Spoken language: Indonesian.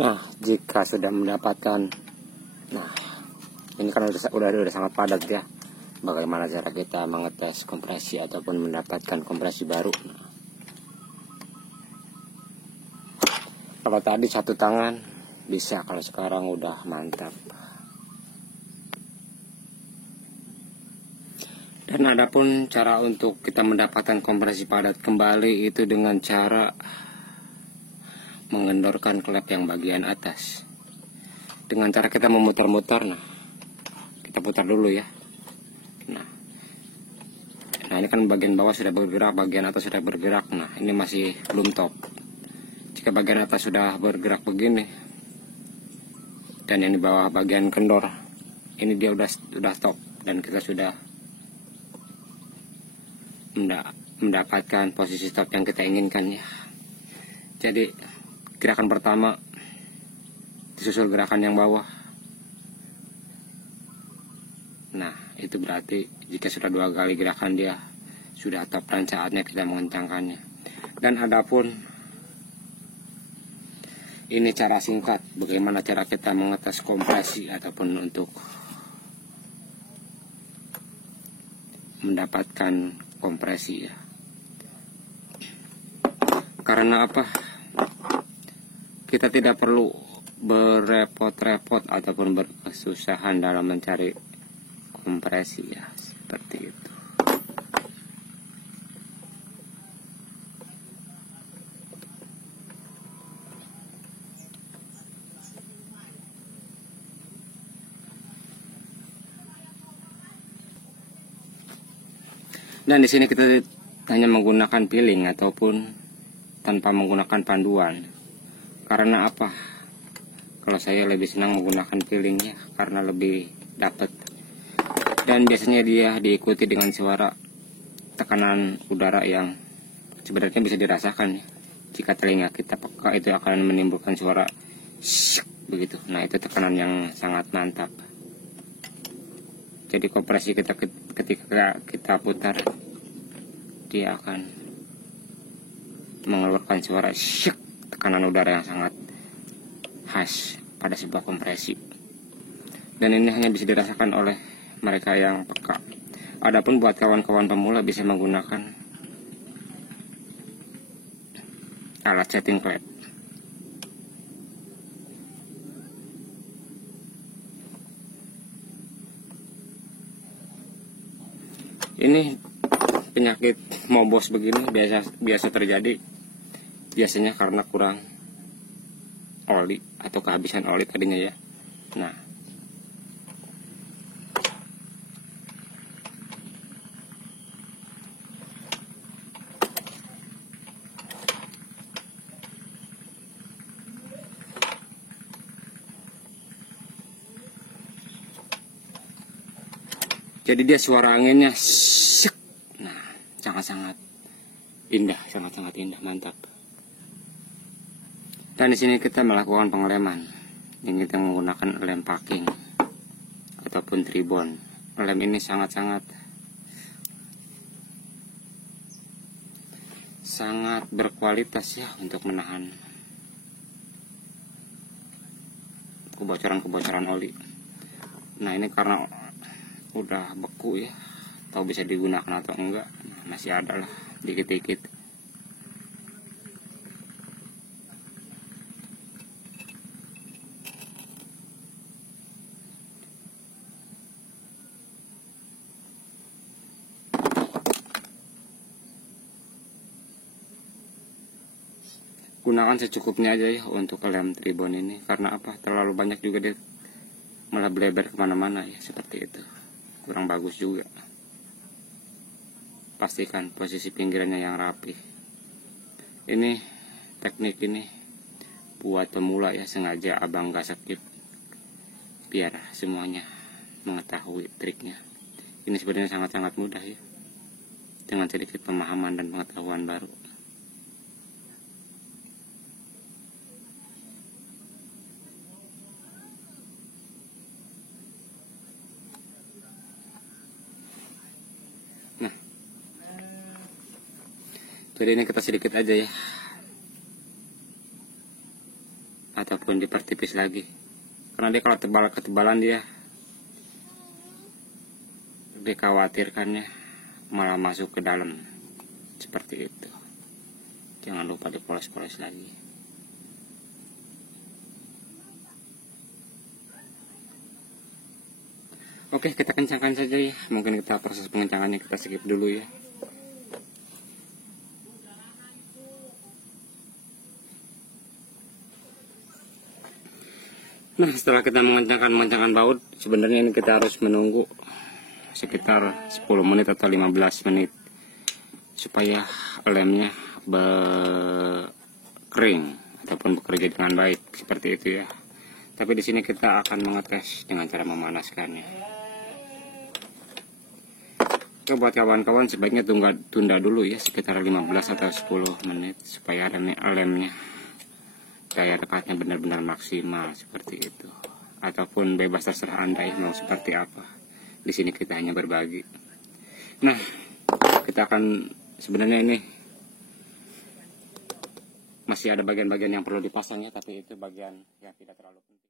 Nah, jika sudah mendapatkan, nah ini kan udah sangat padat ya. Bagaimana cara kita mengetes kompresi ataupun mendapatkan kompresi baru? Nah, kalau tadi satu tangan bisa, kalau sekarang udah mantap. Dan adapun cara untuk kita mendapatkan kompresi padat kembali itu dengan cara mengendorkan klep yang bagian atas. Dengan cara kita memutar-mutar, nah kita putar dulu ya. Nah ini kan bagian bawah sudah bergerak, bagian atas sudah bergerak. Nah ini masih belum top. Jika bagian atas sudah bergerak begini dan yang di bawah bagian kendor, ini dia udah top dan kita sudah mendapatkan posisi stop yang kita inginkan ya. Jadi gerakan pertama disusul gerakan yang bawah. Nah itu berarti jika sudah 2 kali gerakan dia sudah top dan saatnya kita mengencangkannya. Dan adapun ini cara singkat bagaimana cara kita mengetes kompresi ataupun untuk mendapatkan kompresi ya. Karena apa? Kita tidak perlu berrepot-repot ataupun berkesusahan dalam mencari kompresi ya, seperti itu. Dan di sini kita hanya menggunakan piling ataupun tanpa menggunakan panduan. Karena apa? Kalau saya lebih senang menggunakan piling ya, karena lebih dapat. Dan biasanya dia diikuti dengan suara tekanan udara yang sebenarnya bisa dirasakan ya. Jika telinga kita peka itu akan menimbulkan suara syuk, begitu. Nah itu tekanan yang sangat mantap. Jadi kompresi kita ketika kita putar, dia akan mengeluarkan suara syuk, tekanan udara yang sangat khas pada sebuah kompresi. Dan ini hanya bisa dirasakan oleh mereka yang peka. Adapun buat kawan-kawan pemula bisa menggunakan alat setting klep. Ini penyakit mobos begini biasa terjadi biasanya karena kurang oli atau kehabisan oli tadinya ya. Nah jadi dia suara anginnya syuk. Nah sangat-sangat indah, sangat-sangat indah, mantap. Dan di sini kita melakukan pengeleman. Ini kita menggunakan lem packing ataupun tribon. Lem ini sangat berkualitas ya untuk menahan kebocoran oli. Nah ini karena udah beku ya, tahu bisa digunakan atau enggak. Nah, masih ada lah dikit-dikit. Gunakan secukupnya aja ya untuk lem tribon ini. Karena apa? Terlalu banyak juga dia malah bleber kemana-mana ya, seperti itu. Kurang bagus juga. Pastikan posisi pinggirannya yang rapi. Ini teknik ini buat pemula ya, sengaja abang gak skip biar semuanya mengetahui triknya. Ini sebenarnya sangat-sangat mudah ya, dengan sedikit pemahaman dan pengetahuan baru. Jadi ini kita sedikit aja ya. ataupun dipertipis lagi, karena dia kalau ketebalan dia dikhawatirkannya malah masuk ke dalam seperti itu. Jangan lupa dipoles-poles lagi. Oke, kita kencangkan saja ya. Mungkin kita proses pengencangannya kita skip dulu ya. Nah, setelah kita mengencangkan baut, sebenarnya ini kita harus menunggu sekitar 10 menit atau 15 menit supaya lemnya kering ataupun bekerja dengan baik seperti itu ya. Tapi di sini kita akan mengetes dengan cara memanaskannya. Oke, buat kawan-kawan sebaiknya tunda dulu ya sekitar 15 atau 10 menit supaya lemnya daya dekatnya benar-benar maksimal seperti itu. Ataupun bebas terserah Anda ya mau seperti apa. Di sini kita hanya berbagi. Nah, kita akan sebenarnya ini masih ada bagian-bagian yang perlu dipasang ya, tapi itu bagian yang tidak terlalu penting.